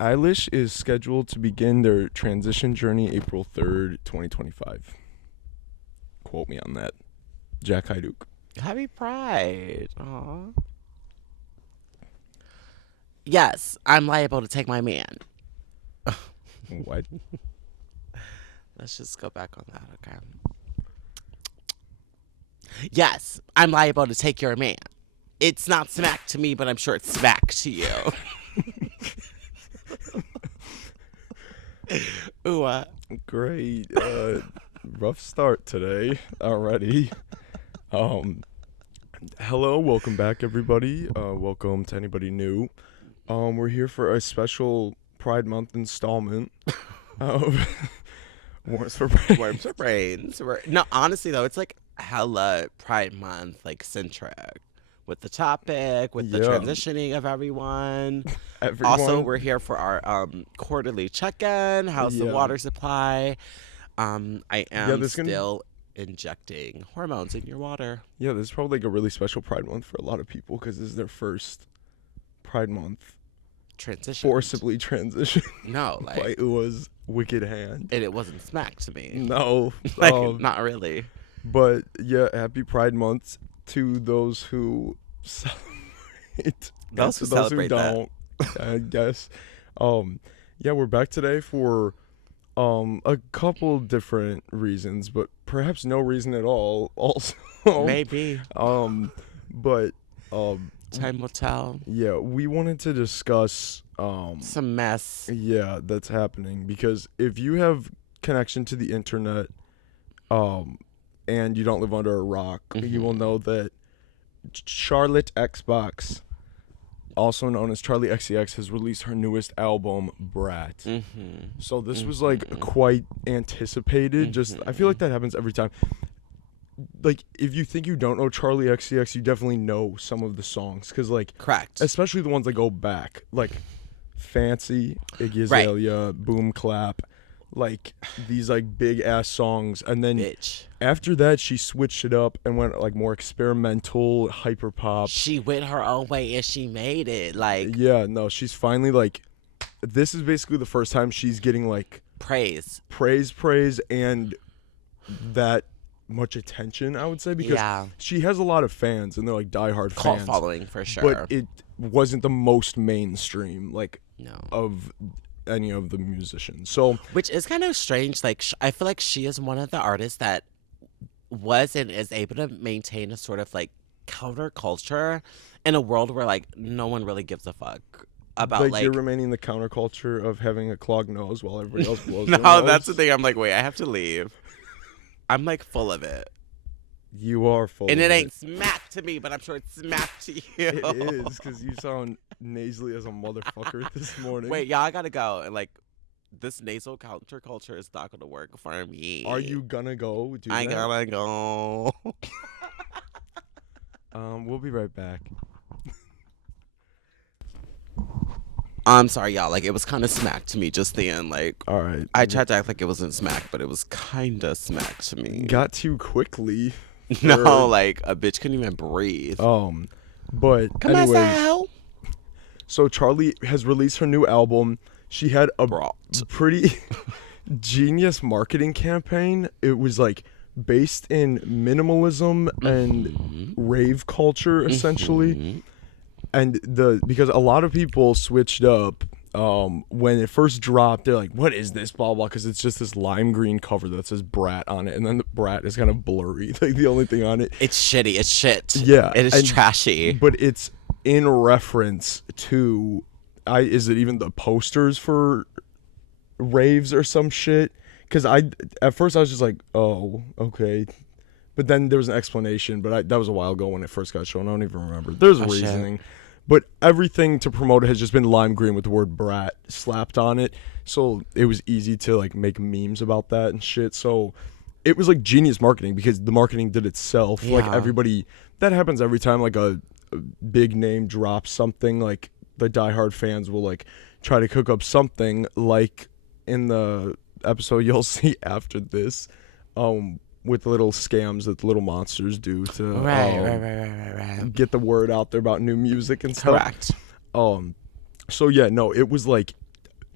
Eilish is scheduled to begin their transition journey April 3rd, 2025. Quote me on that. Jack Hyduke. Happy Pride. Aww. Yes, I'm liable to take my man. What? Let's just go back on that, okay? Yes, I'm liable to take your man. It's not smack to me, but I'm sure it's smack to you. Ooh, Great. Rough start today already. Hello, welcome back, everybody. Welcome to anybody new. We're here for a special Pride Month installment of Worms4Brainz. No, honestly though, it's like hella Pride Month, like centric with the topic, with the transitioning of everyone. Also, we're here for our quarterly check-in. How's the water supply? I am still injecting hormones in your water. Yeah, this is probably like a really special Pride Month for a lot of people because this is their first Pride Month transition. Forcibly transition. No, like it was wicked hand. And it wasn't smack to me. No. Like, not really. But yeah, happy Pride Month to those who celebrate. Those who don't, I guess. Yeah, we're back today for a couple different reasons, but perhaps no reason at all. Also, maybe. But time will tell. Yeah, we wanted to discuss some mess. Yeah, that's happening because if you have connection to the internet, and you don't live under a rock, you will know that Charli xcx, also known as Charli xcx, has released her newest album, Brat. So this was like quite anticipated. I feel like that happens every time. Like, if you think you don't know Charli xcx, you definitely know some of the songs. Because, like, correct. Especially the ones that go back. Like, Fancy, Iggy Azalea, Boom Clap. Like, these, like, big-ass songs. And then after that, she switched it up and went, like, more experimental, hyper-pop. She went her own way and she made it. Like, yeah, no, she's finally, like, this is basically the first time she's getting, like, praise, and that much attention, I would say, because she has a lot of fans and they're like diehard cult fans, following for sure, but it wasn't the most mainstream no of any of the musicians. So, which is kind of strange. Like, I feel like she is one of the artists that was and is able to maintain a sort of like counterculture in a world where like no one really gives a fuck about like you're remaining the counterculture of having a clogged nose while everybody else blows no their nose. That's the thing. I'm like, wait, I have to leave. I'm like full of it. You are full and of it. And ain't smack to me, but I'm sure it's smack to you. It is, because you sound nasally as a motherfucker this morning. Wait, y'all gotta go. And like, this nasal counterculture is not gonna work for me. Are you gonna go do I that? gotta go. We'll be right back. I'm sorry, y'all. Like, it was kind of smack to me just then. Like, all right. I tried to act like it wasn't smack, but it was kind of smack to me. Got too quickly. No, like, a bitch couldn't even breathe. But anyways, so Charli has released her new album. She had a pretty genius marketing campaign. It was like based in minimalism and rave culture, essentially. And because a lot of people switched up when it first dropped, they're like, what is this, blah, blah, because it's just this lime green cover that says Brat on it, and then the Brat is kind of blurry, like the only thing on it. It's shitty. It's shit. Yeah. It is trashy. But it's in reference to, is it even the posters for raves or some shit? Because at first I was just like, oh, okay. But then there was an explanation, but that was a while ago when it first got shown. I don't even remember. There's a reasoning. Shit. But everything to promote it has just been lime green with the word Brat slapped on it. So it was easy to like make memes about that and shit. So it was like genius marketing because the marketing did itself. Yeah. Like everybody, that happens every time like a big name drops something. Like the diehard fans will like try to cook up something like in the episode you'll see after this. With little scams that the little monsters do to right. get the word out there about new music and stuff. Correct. So yeah, no, it was like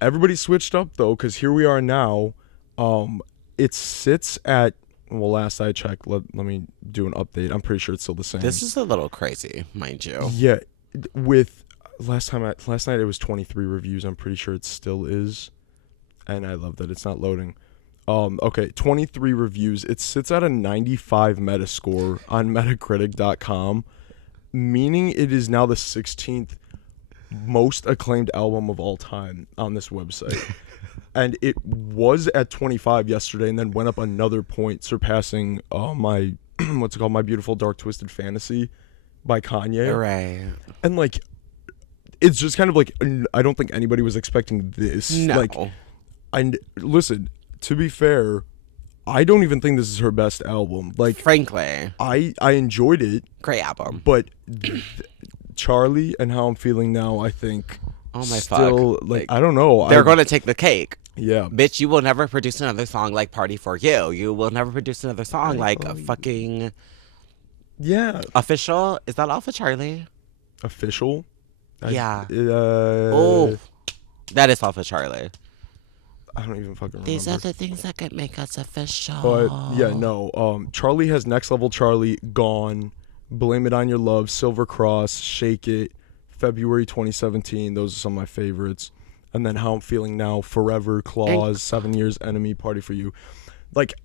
everybody switched up though, because here we are now. It sits at, well, last I checked, let me do an update. I'm pretty sure it's still the same. This is a little crazy, mind you. Yeah, with last night it was 23 reviews. I'm pretty sure it still is, and I love that it's not loading. Okay, 23 reviews. It sits at a 95 Metascore on Metacritic.com, meaning it is now the 16th most acclaimed album of all time on this website. And it was at 25 yesterday and then went up another point, surpassing my, what's it called, My Beautiful Dark Twisted Fantasy by Kanye. Right. And, like, it's just kind of like, I don't think anybody was expecting this. No. Like, and listen, to be fair, I don't even think this is her best album. Like, frankly, I enjoyed it. Great album. But Charli and How I'm Feeling Now, I think, oh my still, fuck. like, I don't know. They're going to take the cake. Yeah. Bitch, you will never produce another song like Party For You. You will never produce another song like a fucking... Yeah. Official? Is that all for Charli? Official? Yeah. Oh, that is all for Charli. I don't even fucking remember. These are the things that could make us official. But yeah, no. Charli has Next Level Charli, Gone, Blame It On Your Love, Silver Cross, Shake It, February 2017. Those are some of my favorites. And then How I'm Feeling Now, Forever, Claws, 7 Years, Enemy, Party For You. Like,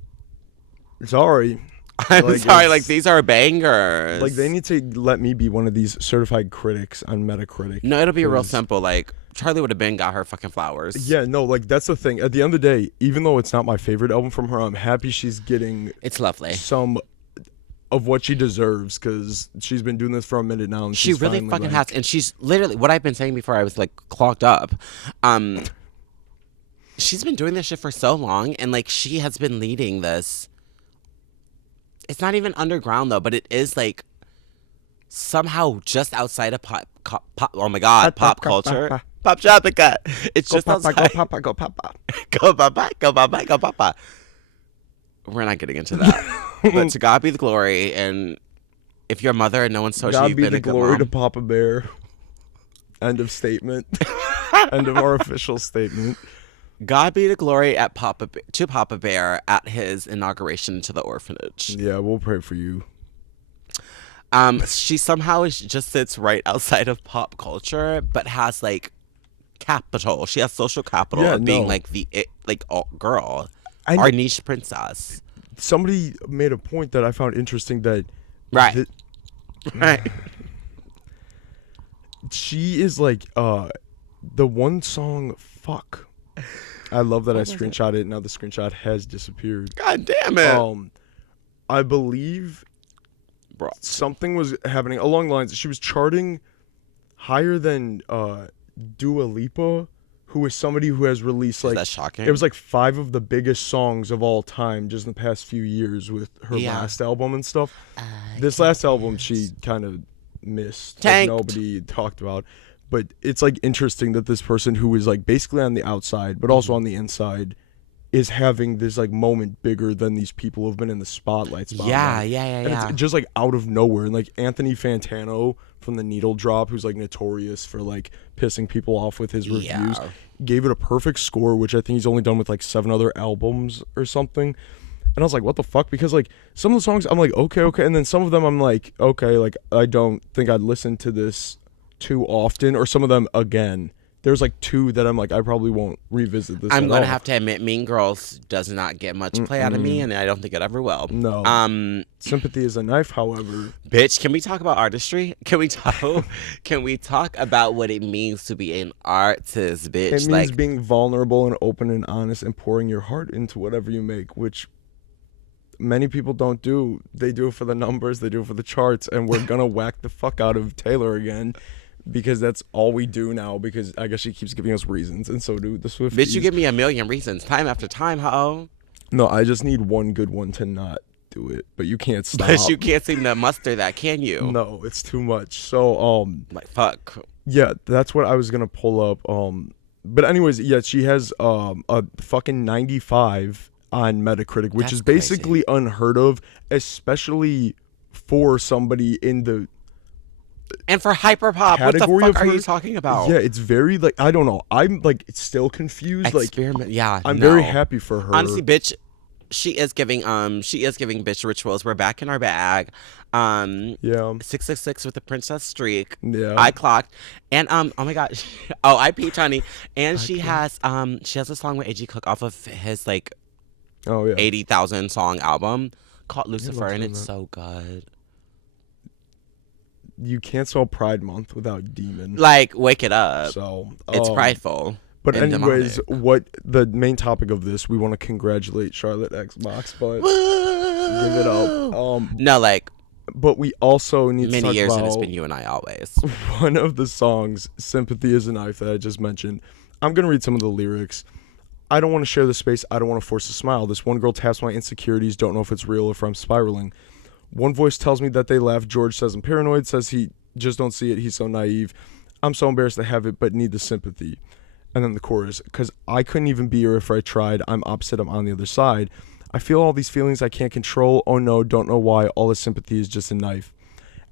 sorry. I'm sorry, like, these are bangers. Like, they need to let me be one of these certified critics on Metacritic. No, it'll be real simple. Like, Charli would have been got her fucking flowers. Yeah, no, like, that's the thing. At the end of the day, even though it's not my favorite album from her, I'm happy she's getting... It's lovely. ...some of what she deserves, because she's been doing this for a minute now. And she really fucking has. And she's literally, what I've been saying before I was, like, clogged up, she's been doing this shit for so long, and, like, she has been leading this. It's not even underground, though, but it is, like, somehow just outside of pop oh, my God, pop culture. Pop Tropica. It's just outside. Go Papa, go Papa. Go Papa, go Papa, go Papa. We're not getting into that. But to God be the glory, and if your mother and no one's told you you've been a good mom. God be the glory to Papa Bear. End of statement. End of our official statement. God be the glory to Papa Bear at his inauguration to the orphanage. Yeah, we'll pray for you. She somehow just sits right outside of pop culture, but has like capital. She has social capital of being like girl, our niche princess. Somebody made a point that I found interesting that right. She is like the one song fuck. I love that I screenshot it. Now the screenshot has disappeared. God damn it. I believe something was happening along the lines. She was charting higher than Dua Lipa, who is somebody who has released like... Is that shocking? It was like 5 of the biggest songs of all time just in the past few years with her last album and stuff. This last album she kind of missed. Like, nobody talked about. But it's like interesting that this person who is like basically on the outside but also on the inside is having this like moment bigger than these people who've been in the spotlight. Yeah. It's just like out of nowhere. And like Anthony Fantano from the Needle Drop, who's like notorious for like pissing people off with his reviews, gave it a perfect score, which I think he's only done with like 7 other albums or something. And I was like, what the fuck? Because like some of the songs I'm like, okay. And then some of them I'm like, okay, like I don't think I'd listen to this too often, or some of them again. There's like 2 that I'm like, I probably won't revisit this. I'm gonna have to admit, Mean Girls does not get much play out of me, and I don't think it ever will. No. Sympathy is a Knife, however. Bitch, can we talk about artistry? Can we talk about what it means to be an artist, bitch? It means being vulnerable and open and honest and pouring your heart into whatever you make, which many people don't do. They do it for the numbers, they do it for the charts, and we're gonna whack the fuck out of Taylor again. Because that's all we do now, because I guess she keeps giving us reasons, and so do the Swifties. Bitch, you give me a million reasons, time after time, ho. No, I just need one good one to not do it, but you can't stop. But you can't seem to muster that, can you? No, it's too much. So, like, fuck. Yeah, that's what I was gonna pull up. But anyways, yeah, she has a fucking 95 on Metacritic, which is basically unheard of, especially for somebody in the And for hyperpop, what the fuck are you talking about? Yeah, it's very like, I don't know. I'm like still confused. Experiment. Like, I'm very happy for her. Honestly, bitch, she is giving bitch rituals. We're back in our bag. Yeah. 666 with the princess streak. Yeah. I clocked. And oh my god. Oh, I peeped, honey. And she has a song with A.G. Cook off of his like 80,000 song album called Lucifer, and it's so good. You can't spell Pride Month without demon. Like, wake it up. So it's prideful. But anyways, what the main topic of this, we want to congratulate Charlotte XBox, but give it up. No, like, but we also need to talk many years, about and it's been you and I always. One of the songs, "Sympathy Is a Knife," that I just mentioned. I'm gonna read some of the lyrics. I don't want to share the space. I don't want to force a smile. This one girl taps my insecurities. Don't know if it's real or if I'm spiraling. One voice tells me that they laugh. George says I'm paranoid. Says he just don't see it. He's so naive. I'm so embarrassed to have it, but need the sympathy. And then the chorus, because I couldn't even be here if I tried. I'm opposite. I'm on the other side. I feel all these feelings I can't control. Oh no, don't know why. All this sympathy is just a knife.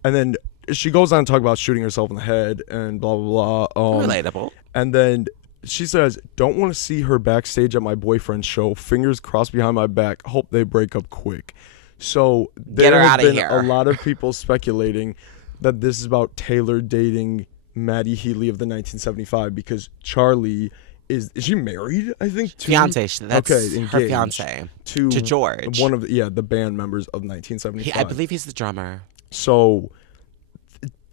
And then she goes on to talk about shooting herself in the head and blah, blah, blah. Relatable. And then she says, don't want to see her backstage at my boyfriend's show. Fingers crossed behind my back. Hope they break up quick. So there have been a lot of people speculating that this is about Taylor dating Maddie Healy of the 1975 because Charli is she married? I think fiance. That's engaged her fiance to George, one of the band members of 1975. I believe he's the drummer. So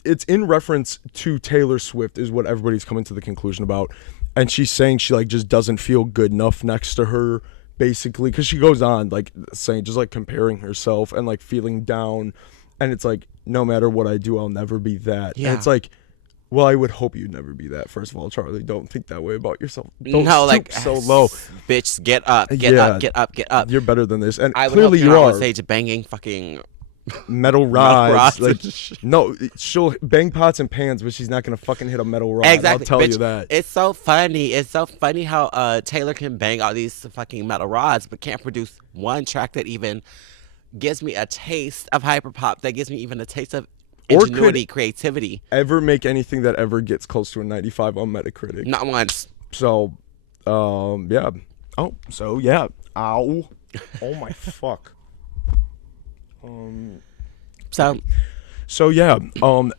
it's in reference to Taylor Swift is what everybody's coming to the conclusion about, and she's saying she like just doesn't feel good enough next to her. Basically, because she goes on like saying just like comparing herself and like feeling down, and it's like no matter what I do, I'll never be that. Yeah. And it's like, well, I would hope you'd never be that. First of all, Charli, don't think that way about yourself. Don't stoop so low, bitch. Get up, get up, get up, get up. You're better than this, and I clearly you are. On stage banging fucking metal rods. Like, no, she'll bang pots and pans, but she's not gonna fucking hit a metal rod. Exactly. I'll tell bitch, you that. It's so funny. It's so funny how Taylor can bang all these fucking metal rods, but can't produce one track that even gives me a taste of hyperpop. That gives me even a taste of ingenuity, creativity. Ever make anything that ever gets close to a 95 on Metacritic? Not once. So, yeah. Oh, so yeah. Ow. Oh my fuck. So yeah,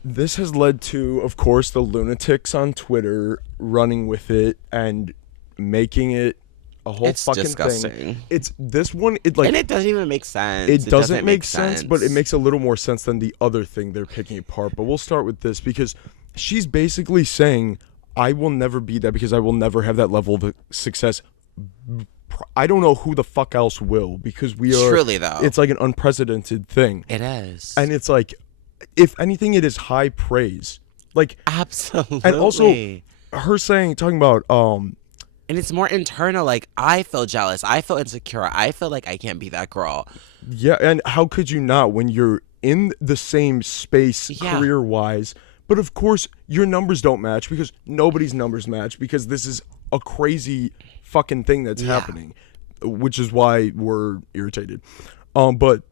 this has led to, of course, the lunatics on Twitter running with it and making it a whole fucking disgusting thing. It's this one. It like, and it doesn't even make sense. It doesn't make sense, but it makes a little more sense than the other thing they're picking apart. But we'll start with this because she's basically saying, "I will never be that because I will never have that level of success." I don't know who the fuck else will because we are. Truly, though. It's like an unprecedented thing. It is. And it's like, if anything, it is high praise. Like, absolutely. And also, her talking about, and it's more internal. Like, I feel jealous. I feel insecure. I feel like I can't be that girl. Yeah, and how could you not when you're in the same space career-wise? But of course, your numbers don't match because nobody's numbers match because this is a crazy fucking thing that's happening, which is why we're irritated. But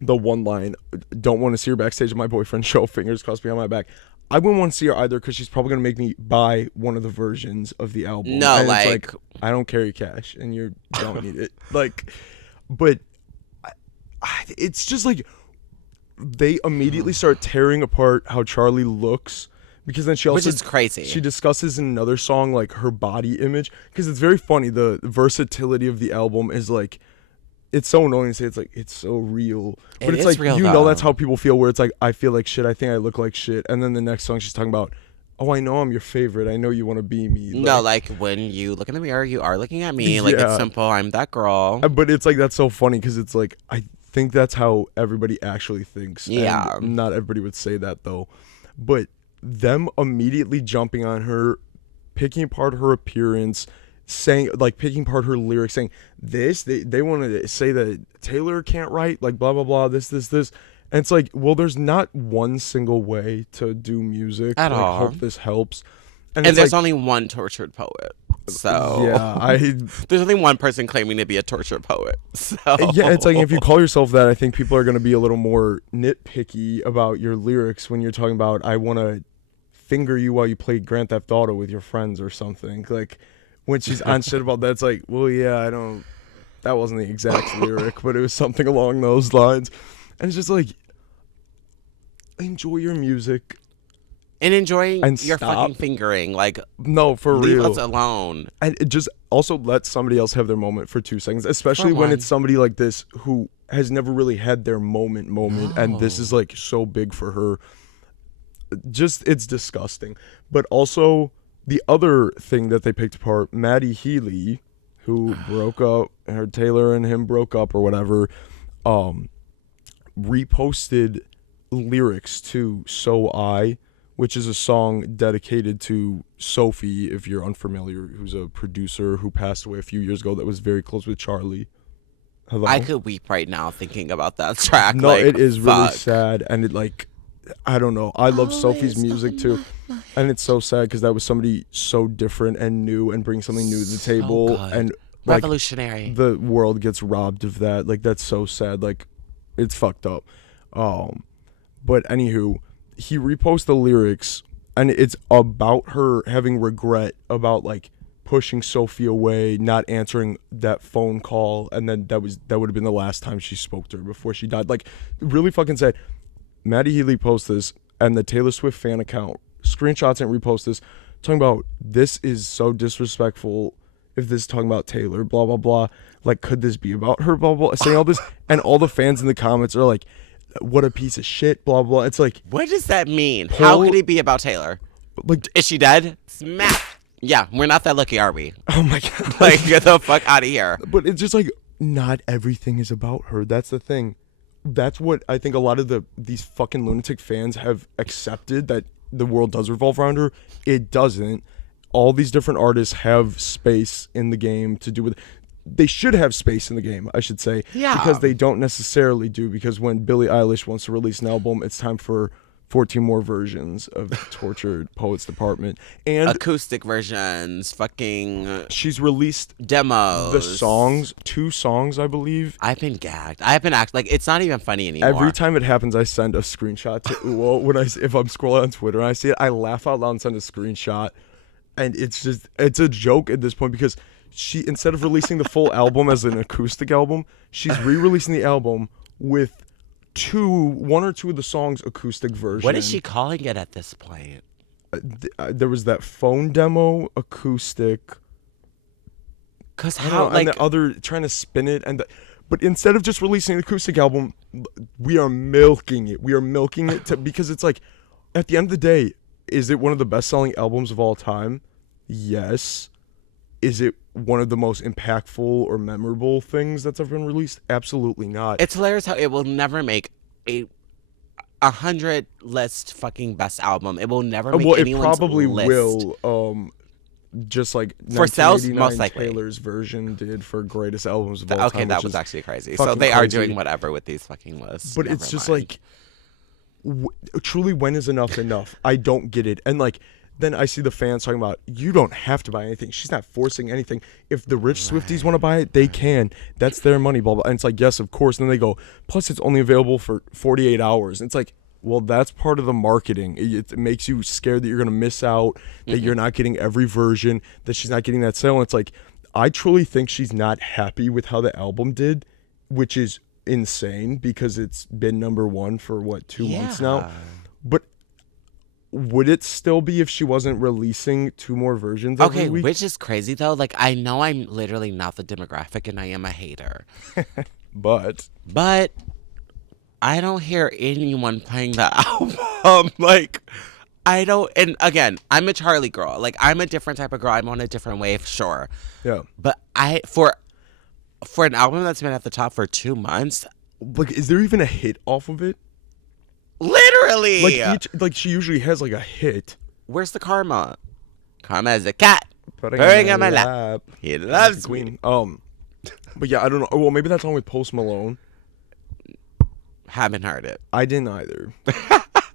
the one line, don't want to see her backstage at my boyfriend's show, fingers crossed behind my back. I wouldn't want to see her either because she's probably going to make me buy one of the versions of the album. No, and like I don't carry cash and you don't need it. Like, but it's just like they immediately start tearing apart how Charli looks. Because then she also, which is crazy. She discusses in another song like her body image because it's very funny. The versatility of the album is like, it's so annoying to say. It's like it's so real, but it's like real, you though. know that's how people feel. Where it's like I feel like shit. I think I look like shit. And then the next song she's talking about, oh, I know I'm your favorite. I know you want to be me. Like, no, like when you look in the mirror, you are looking at me. Like it's simple. I'm that girl. But it's like that's so funny because it's like I think that's how everybody actually thinks. Yeah, and not everybody would say that though, but. Them immediately jumping on her, picking apart her appearance, saying like picking apart her lyrics, saying this they want to say that Taylor can't write, like blah blah blah, this, and it's like, well, there's not one single way to do music. At all. Hope this helps. And there's only one tortured poet. So yeah, there's only one person claiming to be a tortured poet. So yeah, it's like if you call yourself that, I think people are going to be a little more nitpicky about your lyrics when you're talking about I want to finger you while you play Grand Theft Auto with your friends or something. Like when she's on shit about that, it's like, well, yeah, that wasn't the exact lyric, but it was something along those lines. And it's just like, enjoy your music. And enjoying your fucking fingering. Like, no, for leave real. us alone. And it just also let somebody else have their moment for 2 seconds, especially when it's somebody like this who has never really had their moment. No. And this is like so big for her. Just, it's disgusting. But also, the other thing that they picked apart, Maddie Healy, who broke up, her Taylor and him broke up or whatever, reposted lyrics to So I, which is a song dedicated to Sophie, if you're unfamiliar, who's a producer who passed away a few years ago that was very close with Charli. Hello? I could weep right now thinking about that track. No, like, it is really fuck. sad, and it like, I don't know. I love Sophie's music too, and it's so sad because that was somebody so different and new and bring something new to the table, good. and like, revolutionary. The world gets robbed of that. Like, that's so sad. Like, it's fucked up. But anywho, he reposted the lyrics, and it's about her having regret about like pushing Sophie away, not answering that phone call, and then that would have been the last time she spoke to her before she died. Like, really fucking sad. Maddie Healy posts this, and the Taylor Swift fan account screenshots and reposts this, talking about this is so disrespectful. If this is talking about Taylor, blah blah blah. Like, could this be about her? Blah blah. Blah, saying all this, and all the fans in the comments are like, "What a piece of shit." Blah blah. It's like, what does that mean? How could it be about Taylor? Like, is she dead? Smack. Yeah, we're not that lucky, are we? Oh my god! Like, get the fuck out of here. But it's just like, not everything is about her. That's the thing. That's what I think a lot of these fucking lunatic fans have accepted, that the world does revolve around her. It doesn't. All these different artists have space in the game to do with. They should have space in the game, I should say. Yeah. Because they don't necessarily do. Because when Billie Eilish wants to release an album, it's time for 14 more versions of Tortured Poets Department. And acoustic versions, fucking she's released demos. The songs, 2 songs, I believe. I've been gagged. I've been acting like it's not even funny anymore. Every time it happens, I send a screenshot to Uwo. If I'm scrolling on Twitter and I see it, I laugh out loud and send a screenshot. And it's a joke at this point, because she, instead of releasing the full album as an acoustic album, she's re-releasing the album with 1 or 2 of the songs acoustic version. What is she calling it at this point? There was that phone demo acoustic. Cause how, like, and the other trying to spin it, but instead of just releasing an acoustic album, we are milking it. We are milking it because it's like, at the end of the day, is it one of the best-selling albums of all time? Yes. Is it one of the most impactful or memorable things that's ever been released? Absolutely not. It's hilarious how it will never make a 100 list fucking best album. It will never make anyone's list. Well, it probably will. Just like for sales, most likely. Taylor's version did for greatest albums of all time. Okay, that was actually crazy. So they are doing whatever with these fucking lists. But it's just like, truly, when is enough enough? I don't get it. And like, then I see the fans talking about, you don't have to buy anything. She's not forcing anything. If the rich Swifties want to buy it, they can. That's their money, blah, blah. And it's like, yes, of course. And then they go, plus it's only available for 48 hours. And it's like, well, that's part of the marketing. It makes you scared that you're going to miss out, that you're not getting every version, that she's not getting that sale. And it's like, I truly think she's not happy with how the album did, which is insane because it's been #1 for 2 months now. But would it still be if she wasn't releasing 2 more versions every week? Which is crazy though. Like, I know I'm literally not the demographic and I am a hater. but I don't hear anyone playing the album. Like, I don't, and again, I'm a Charli girl. Like, I'm a different type of girl. I'm on a different wave, sure. Yeah. But for an album that's been at the top for 2 months. Like, is there even a hit off of it? Literally. Like she usually has like a hit. Where's the karma? Karma is a cat purring on my lap. He loves Queen. But yeah, I don't know. Well, maybe that's on with Post Malone. Haven't heard it. I didn't either.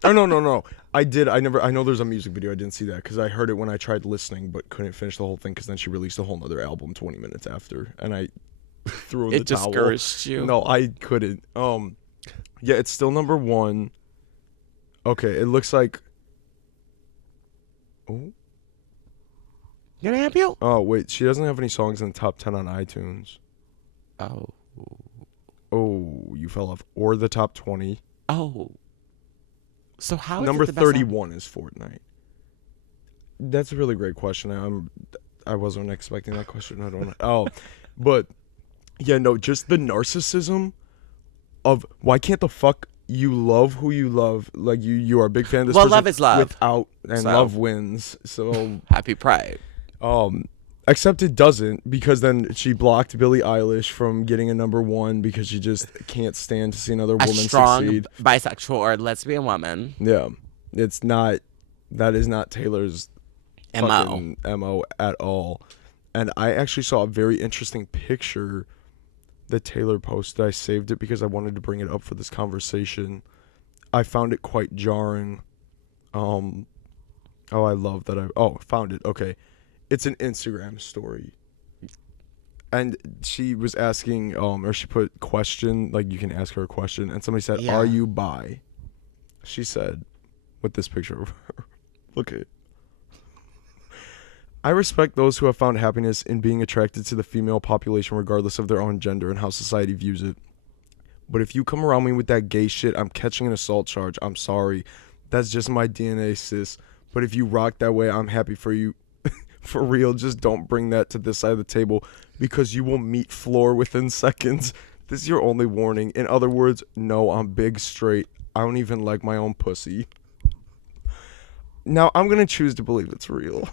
Oh, no. I know there's a music video. I didn't see that because I heard it when I tried listening, but couldn't finish the whole thing because then she released a whole nother album 20 minutes after, and I threw in the towel. It discouraged you? No, I couldn't. Yeah, it's still number 1. Okay, it looks like. Oh. Can I help you? Oh wait, she doesn't have any songs in the top 10 on iTunes. Oh, you fell off. Or the top 20. Oh. So how is number it the best 31 is Fortnite. That's a really great question. I wasn't expecting that question. I don't know. Oh, but yeah, no, just the narcissism of why can't the fuck you love who you love? Like you are a big fan of this person. Love is love. Love wins. So happy Pride. Except it doesn't, because then she blocked Billie Eilish from getting a number 1 because she just can't stand to see another woman succeed. Bisexual or lesbian woman. Yeah, it's not. That is not Taylor's MO at all. And I actually saw a very interesting picture that Taylor posted. I saved it because I wanted to bring it up for this conversation. I found it quite jarring. I love that found it. Okay. It's an Instagram story. And she was asking, or she put question, like you can ask her a question, and somebody said, "Are you bi?" She said, with this picture of her, look at it. "I respect those who have found happiness in being attracted to the female population regardless of their own gender and how society views it. But if you come around me with that gay shit, I'm catching an assault charge. I'm sorry. That's just my DNA, sis. But if you rock that way, I'm happy for you. For real, just don't bring that to this side of the table because you will meet floor within seconds. This is your only warning. In other words, no, I'm big straight. I don't even like my own pussy." Now, I'm going to choose to believe it's real.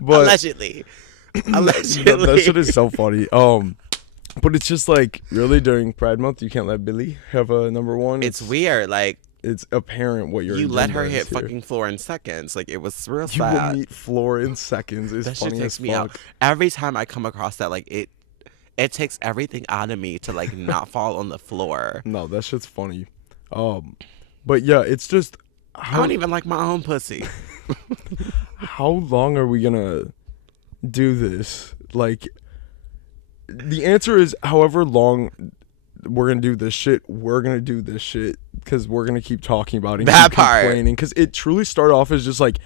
But Allegedly. That shit is so funny. But it's just like, really, during Pride Month, you can't let Billie have a number 1? It's weird. Like, it's apparent what you let her hit fucking floor in seconds. Like, it was real sad. You will meet floor in seconds. It's that funny shit takes as me fuck. out. Every time I come across that, like, it takes everything out of me to like not fall on the floor. No, that shit's funny. But yeah, it's just I don't even like my own pussy. How long are we gonna do this? Like, the answer is however long we're gonna do this shit. We're gonna do this shit because we're gonna keep talking about it. And that keep part. Complaining because it truly started off as just like,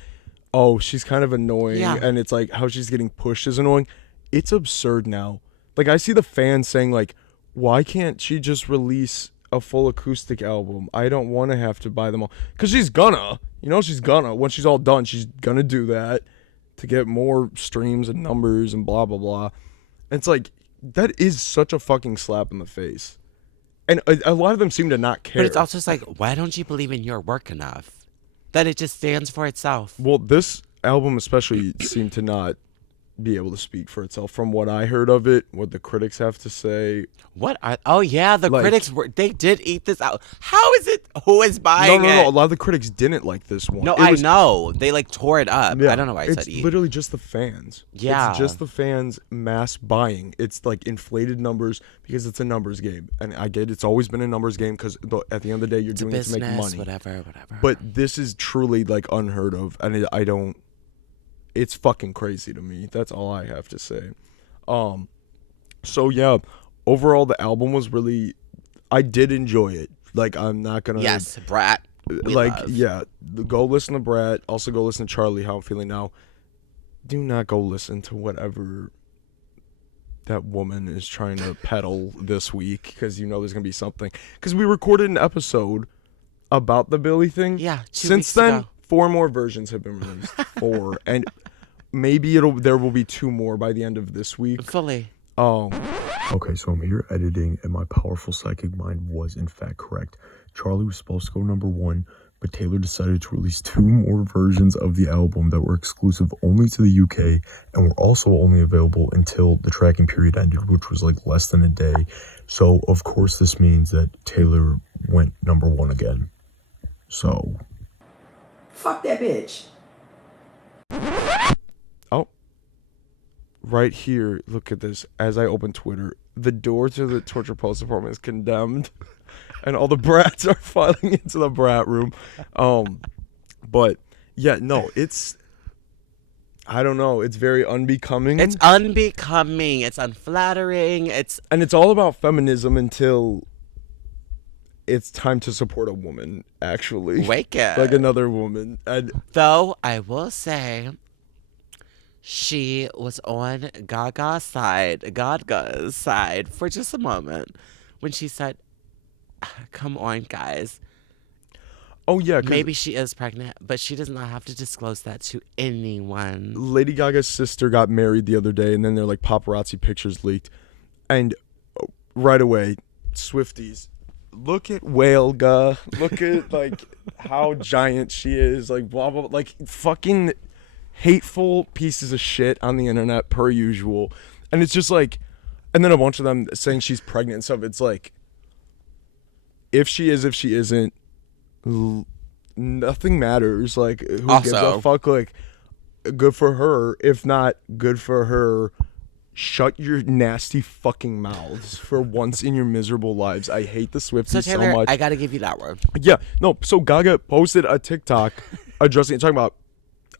oh, she's kind of annoying, and it's like how she's getting pushed is annoying. It's absurd now. Like, I see the fans saying like, why can't she just release a full acoustic album? I don't want to have to buy them all because she's gonna. When she's all done, she's gonna do that to get more streams and numbers and blah blah blah. And it's like, that is such a fucking slap in the face. And a lot of them seem to not care. But it's also just like, why don't you believe in your work enough? That it just stands for itself. Well, this album especially seemed to not be able to speak for itself from what I heard of it, what the critics have to say. The critics they did eat this out. How is it? Who is buying it? No. A lot of the critics didn't like this one. No, I know. They like tore it up. Yeah, I don't know why I said eat. It's literally just the fans. Yeah. It's just the fans mass buying. It's like inflated numbers because it's a numbers game. And I get it's always been a numbers game because at the end of the day, you're doing it to make money. Whatever. But this is truly like unheard of. And I don't. It's fucking crazy to me. That's all I have to say. So yeah, overall the album was really, I did enjoy it. Like, I'm not gonna. Yes, Brat. Go listen to Brat. Also go listen to Charli, How I'm Feeling Now. Do not go listen to whatever that woman is trying to peddle this week, because there's gonna be something. Because we recorded an episode about the Billie thing. Yeah. Since then, ago. 4 more versions have been released. 4, and maybe there will be 2 more by the end of this week. Fully. Okay, so I'm here editing, and my powerful psychic mind was in fact correct. Charli was supposed to go number 1, but Taylor decided to release 2 more versions of the album that were exclusive only to the UK, and were also only available until the tracking period ended, which was like less than a day. So of course this means that Taylor went number 1 again. So fuck that bitch. Oh, right here, look at this. As I open Twitter, the door to the torture post apartment is condemned. and all the brats are filing into the brat room. But yeah, no, it's, I don't know. It's very unbecoming. It's unbecoming. It's unflattering. And it's all about feminism until it's time to support a woman, actually. Wake it. Like another woman. And though I will say, she was on Gaga's side for just a moment when she said, come on, guys. oh, yeah. Maybe she is pregnant, but she does not have to disclose that to anyone. Lady Gaga's sister got married the other day, and then they're like paparazzi pictures leaked. And right away, Swifties, look at Whalga. Look at like how giant she is. Like blah blah. Like fucking hateful pieces of shit on the internet per usual. And it's just like, and then a bunch of them saying she's pregnant and stuff. It's like, if she is, if she isn't, nothing matters. Like who gives a fuck? Like good for her. If not, good for her. Shut your nasty fucking mouths for once in your miserable lives. I hate the Swifties so much. I gotta give you that one. Yeah, no. So Gaga posted a TikTok addressing it, talking about,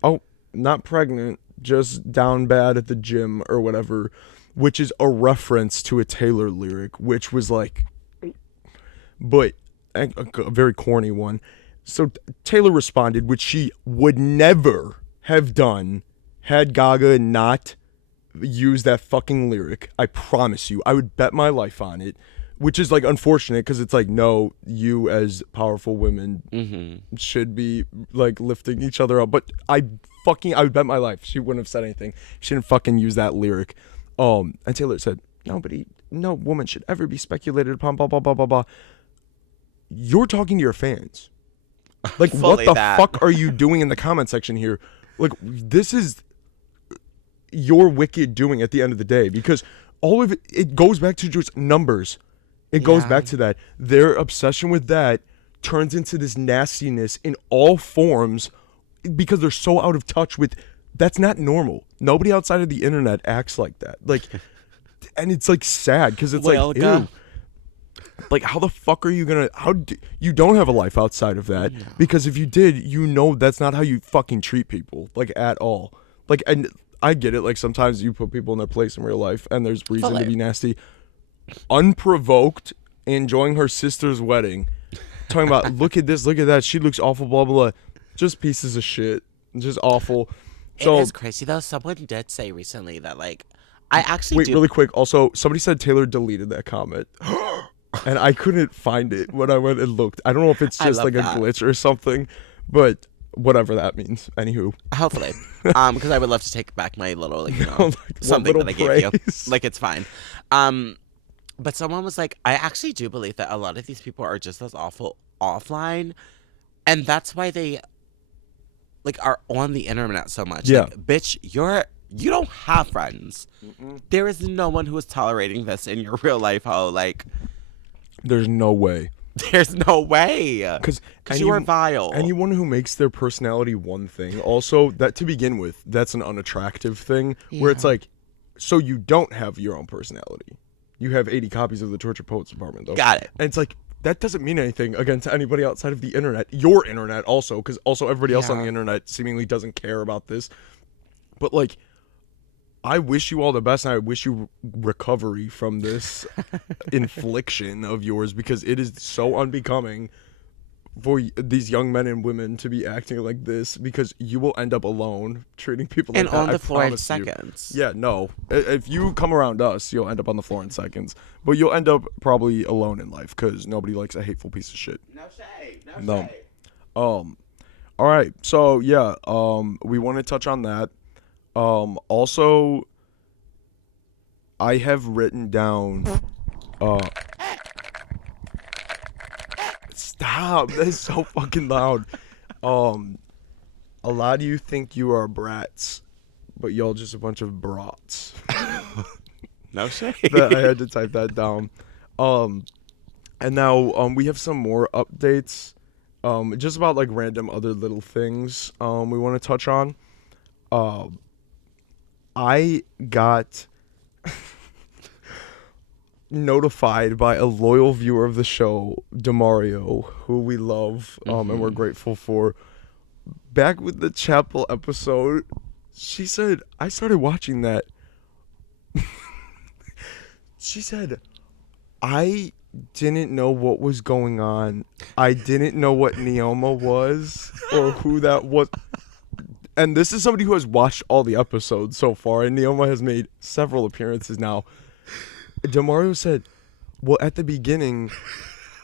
oh, not pregnant, just down bad at the gym or whatever, which is a reference to a Taylor lyric, which was like, but a very corny one. So Taylor responded, which she would never have done had Gaga not used that fucking lyric. I promise you. I would bet my life on it, which is like unfortunate because it's like, no, you as powerful women should be like lifting each other up. But I would bet my life she wouldn't have said anything. She didn't fucking use that lyric. And Taylor said, no woman should ever be speculated upon, blah, blah, blah, blah, blah. You're talking to your fans. Like, what the fuck are you doing in the comment section here? Like, this is your wicked doing at the end of the day, because all of it goes back to just numbers. It goes back to that. Their obsession with that turns into this nastiness in all forms because they're so out of touch with, that's not normal. Nobody outside of the internet acts like that. Like, and it's like sad because it's like, ew. Like, how the fuck are you gonna, you don't have a life outside of that, because if you did, you know that's not how you fucking treat people, like, at all. Like, and I get it, like, sometimes you put people in their place in real life and there's reason to be nasty. Unprovoked, enjoying her sister's wedding, talking about, look at this, look at that, she looks awful, blah, blah, blah. Just pieces of shit. Just awful. So, it is crazy, though. Someone did say recently that, like, I actually wait, really quick. Also, somebody said Taylor deleted that comment. And I couldn't find it when I went and looked. I don't know if it's just like a glitch or something, but whatever that means. Anywho. Hopefully. Because I would love to take back my little, like, you know, like something that I gave you. Like, it's fine. But someone was like, I actually do believe that a lot of these people are just as awful offline. And that's why they, like, are on the internet so much. Yeah. Like, bitch, you don't have friends. There is no one who is tolerating this in your real life, ho. Like, there's no way. There's no way. Because you are vile. Anyone who makes their personality one thing, also, that to begin with, that's an unattractive thing, where it's like, so you don't have your own personality. You have 80 copies of the Torture Poets Department, though. Got it. And it's like, that doesn't mean anything, again, to anybody outside of the internet. Your internet, also, because also everybody else on the internet seemingly doesn't care about this. But, like, I wish you all the best, and I wish you recovery from this infliction of yours, because it is so unbecoming for these young men and women to be acting like this, because you will end up alone treating people like that. And on the floor in seconds. Yeah, no. If you come around us, you'll end up on the floor in seconds. But you'll end up probably alone in life, because nobody likes a hateful piece of shit. No shade. No shade. All right. So, yeah, we want to touch on that. Also, I have written down, stop, that's so fucking loud. A lot of you think you are brats, but y'all just a bunch of brats. No shade. I had to type that down. And now, we have some more updates, just about like random other little things, we want to touch on. I got notified by a loyal viewer of the show, Demario, who we love and we're grateful for. Back with the chapel episode, she said, I started watching that. She said, I didn't know what was going on. I didn't know what Neoma was or who that was. And this is somebody who has watched all the episodes so far, and Neoma has made several appearances now. Demario said, well, at the beginning,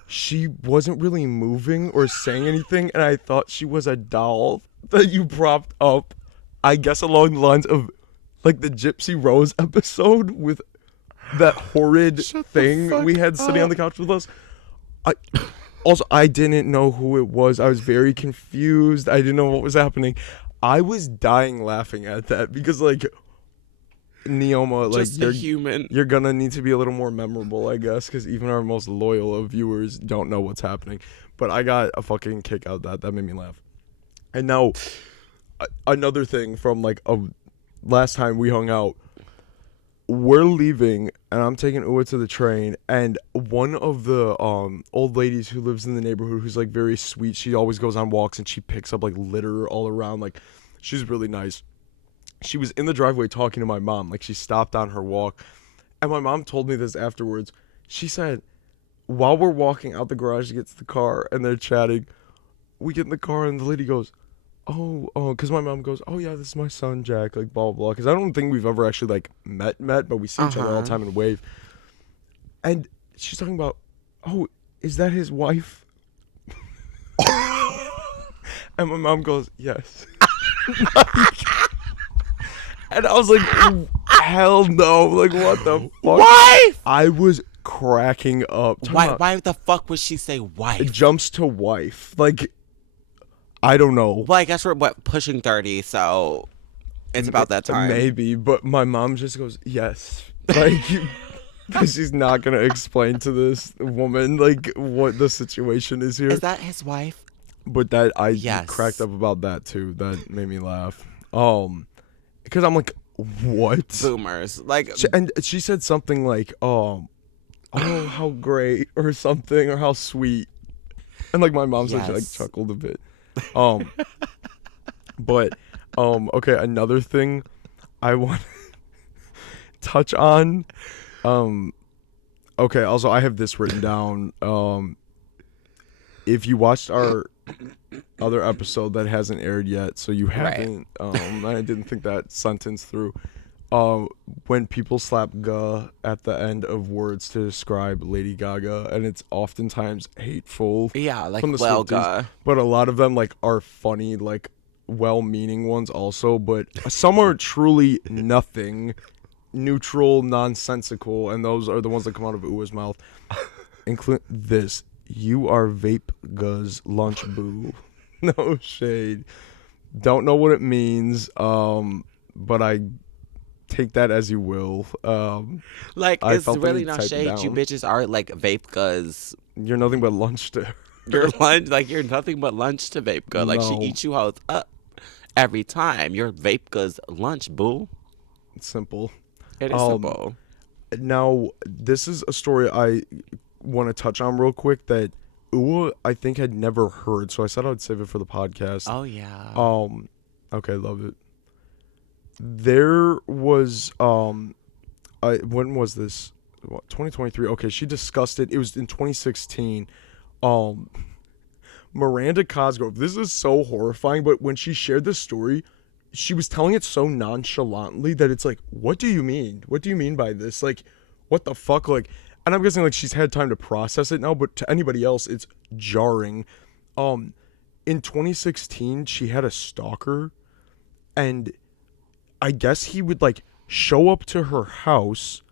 she wasn't really moving or saying anything, and I thought she was a doll that you propped up, I guess along the lines of, like, the Gypsy Rose episode with that horrid thing we had sitting on the couch with us. I didn't know who it was. I was very confused. I didn't know what was happening. I was dying laughing at that because, like, Neoma, like, you're gonna need to be a little more memorable, I guess, because even our most loyal of viewers don't know what's happening. But I got a fucking kick out of that. That made me laugh. And now, another thing from, like, last time we hung out, we're leaving, and I'm taking Ua to the train, and one of the old ladies who lives in the neighborhood, who's, like, very sweet, she always goes on walks, and she picks up, like, litter all around, like, she's really nice. She was in the driveway talking to my mom, like, she stopped on her walk, and my mom told me this afterwards. She said, while we're walking out the garage to get to the car, and they're chatting, we get in the car, and the lady goes, oh, because my mom goes, oh, yeah, this is my son, Jack, like, blah, blah, blah. Because I don't think we've ever actually, like, met, but we see each other all the time and wave. And she's talking about, oh, is that his wife? And my mom goes, yes. And I was like, hell no. Like, what the fuck? Wife! I was cracking up. Why the fuck would she say wife? It jumps to wife. Like, I don't know. Well, I guess we're pushing 30, so it's about that time. Maybe, but my mom just goes, yes. Like, because she's not going to explain to this woman, like, what the situation is here. Is that his wife? But I cracked up about that, too. That made me laugh. Because I'm like, what? Boomers. Like, and she said something like, oh, how great, or something, or how sweet. And, like, my mom's like chuckled a bit. But okay, another thing I want to touch on. Okay, also I have this written down. If you watched our other episode that hasn't aired yet, so you haven't, I didn't think that sentence through. When people slap "ga" at the end of words to describe Lady Gaga, and it's oftentimes hateful. Yeah, like, from the well, Swifties, "ga." But a lot of them, like, are funny, like, well-meaning ones also. But some are truly nothing, neutral, nonsensical, and those are the ones that come out of Ua's mouth. Include this: "You are Vape Ga's lunch boo." No shade. Don't know what it means. But I take that as you will. Like, it's really not shade. You bitches are like Vape Ga's. You're nothing but lunch to You're nothing but lunch to Vape Ga. Like, she eats you hoes up every time. You're Vape Ga's lunch, boo. It's simple. It is simple. Now, this is a story I want to touch on real quick that Ua, I think, had never heard. So I said I'd save it for the podcast. Oh, yeah. Okay, love it. There was when was this? What, 2023? Okay, she discussed it. It was in 2016. Miranda Cosgrove. This is so horrifying, but when she shared this story, she was telling it so nonchalantly that it's like, what do you mean? What do you mean by this? Like, what the fuck? Like, and I'm guessing, like, she's had time to process it now, but to anybody else, it's jarring. In 2016, she had a stalker, and I guess he would, like, show up to her house.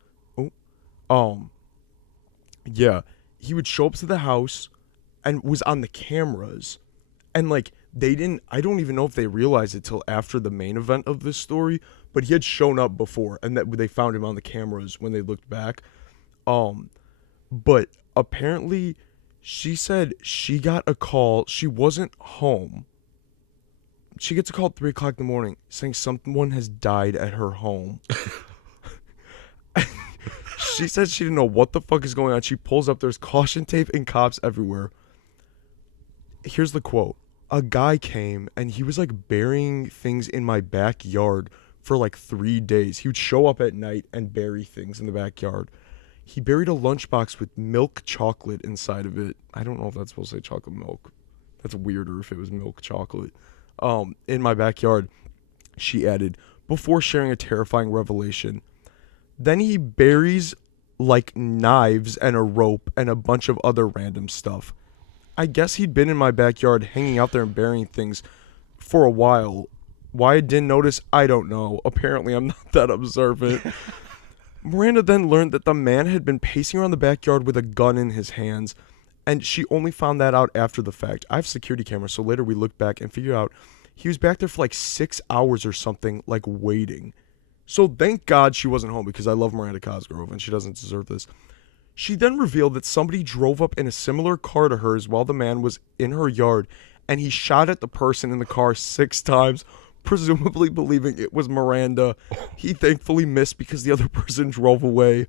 Yeah, he would show up to the house and was on the cameras, and, like, I don't even know if they realized it till after the main event of this story, but he had shown up before, and that they found him on the cameras when they looked back. But apparently she said she got a call. She wasn't home. She gets a call at 3 o'clock in the morning saying someone has died at her home. She said she didn't know what the fuck is going on. She pulls up. There's caution tape and cops everywhere. Here's the quote. A guy came and he was like burying things in my backyard for like 3 days. He would show up at night and bury things in the backyard. He buried a lunchbox with milk chocolate inside of it. I don't know if that's supposed to say chocolate milk. That's weirder if it was milk chocolate. In my backyard, she added, before sharing a terrifying revelation. Then he buries like knives and a rope and a bunch of other random stuff. I guess he'd been in my backyard hanging out there and burying things for a while. Why I didn't notice, I don't know. Apparently, I'm not that observant. Miranda then learned that the man had been pacing around the backyard with a gun in his hands, and she only found that out after the fact. I have security cameras, so later we looked back and figured out he was back there for like 6 hours or something, like waiting. So thank God she wasn't home, because I love Miranda Cosgrove, and she doesn't deserve this. She then revealed that somebody drove up in a similar car to hers while the man was in her yard, and he shot at the person in the car 6 times, presumably believing it was Miranda. He thankfully missed because the other person drove away.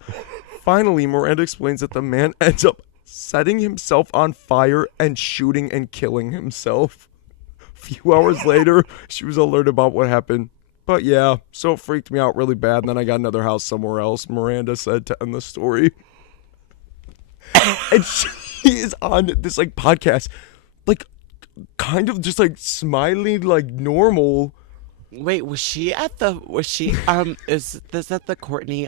Finally, Miranda explains that the man ends up setting himself on fire and shooting and killing himself. A few hours later, she was alerted about what happened. But yeah, so it freaked me out really bad, and then I got another house somewhere else, Miranda said to end the story. And she is on this like podcast, like kind of just like smiling like normal. Wait, is this at the Courtney,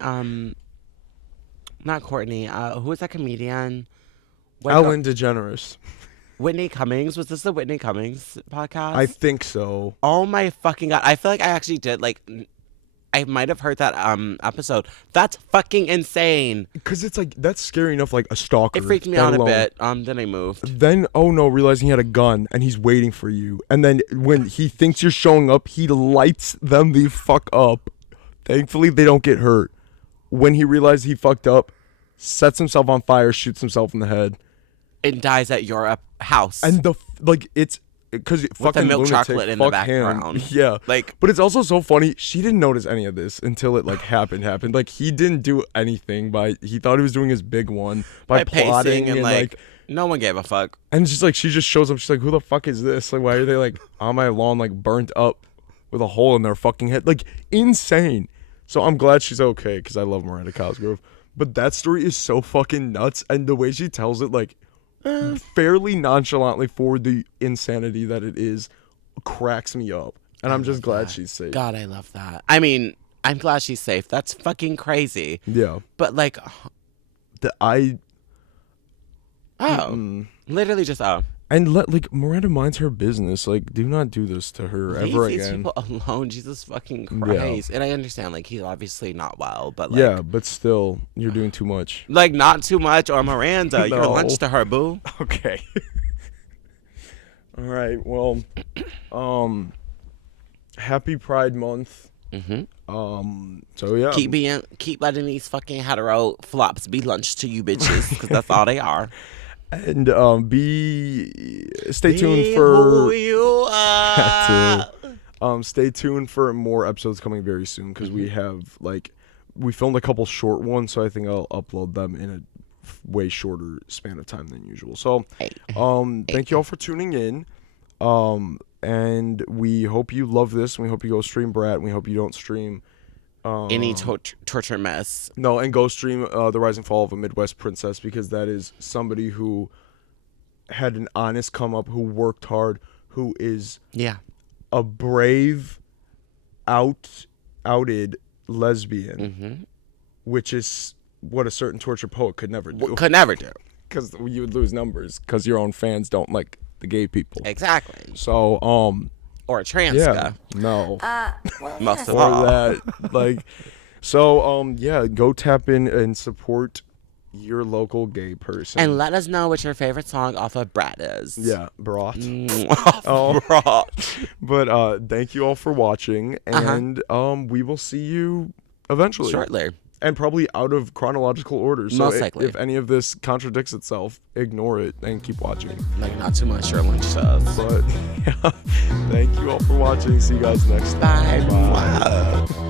not Courtney, who is that comedian? Ellen DeGeneres. Whitney Cummings? Was this the Whitney Cummings podcast? I think so. Oh my fucking God. I feel like I actually did, like, I might have heard that episode. That's fucking insane. Because it's like, that's scary enough, like a stalker. It freaked me out a bit. Then I moved. Then, oh no, realizing he had a gun and he's waiting for you. And then when he thinks you're showing up, he lights them the fuck up. Thankfully, they don't get hurt. When he realizes he fucked up, sets himself on fire, shoots himself in the head. And dies at your house. And it's because fucking the milk lunatic, chocolate in the background. Him. Yeah, like, but it's also so funny. She didn't notice any of this until it like happened. Like he didn't do anything he thought he was doing his big one by plotting and like no one gave a fuck. And it's just like she just shows up. She's like, who the fuck is this? Like, why are they like on my lawn like burnt up with a hole in their fucking head? Like insane. So I'm glad she's okay because I love Miranda Cosgrove. But that story is so fucking nuts, and the way she tells it like. Fairly nonchalantly for the insanity that it is, cracks me up, and I'm just glad she's safe. God, I love that. I mean, I'm glad she's safe. That's fucking crazy. Yeah, but like, literally just and like Miranda minds her business. Like, do not do this to her ever again. Leave these people alone. Jesus fucking Christ. Yeah. And I understand, like, he's obviously not well, but like, yeah, but still, you're doing too much. Like, not too much, or Miranda, No. you're lunch to her, boo. Okay. All right. Well, happy Pride Month. Mm-hmm. So yeah, keep letting these fucking hetero flops be lunch to you bitches, because that's all they are. And stay tuned for who you are. Stay tuned for more episodes coming very soon, because we have we filmed a couple short ones, so I think I'll upload them in a way shorter span of time than usual. So thank you all for tuning in, and we hope you love this, and we hope you go stream Brat, and we hope you don't stream any torture mess. No, and go stream The Rise and Fall of a Midwest Princess, because that is somebody who had an honest come up, who worked hard, who is a brave, outed lesbian, which is what a certain torture poet could never do. Because you would lose numbers, because your own fans don't like the gay people. Exactly. So, or a trans guy. No. Most of all. That, go tap in and support your local gay person. And let us know what your favorite song off of Brat is. Yeah, Brat. Brat. But thank you all for watching, and we will see you eventually. Shortly. And probably out of chronological order. So most likely. If any of this contradicts itself, ignore it and keep watching. Like, not too much, your lunch does. But, yeah, thank you all for watching. See you guys next time. Bye. Bye.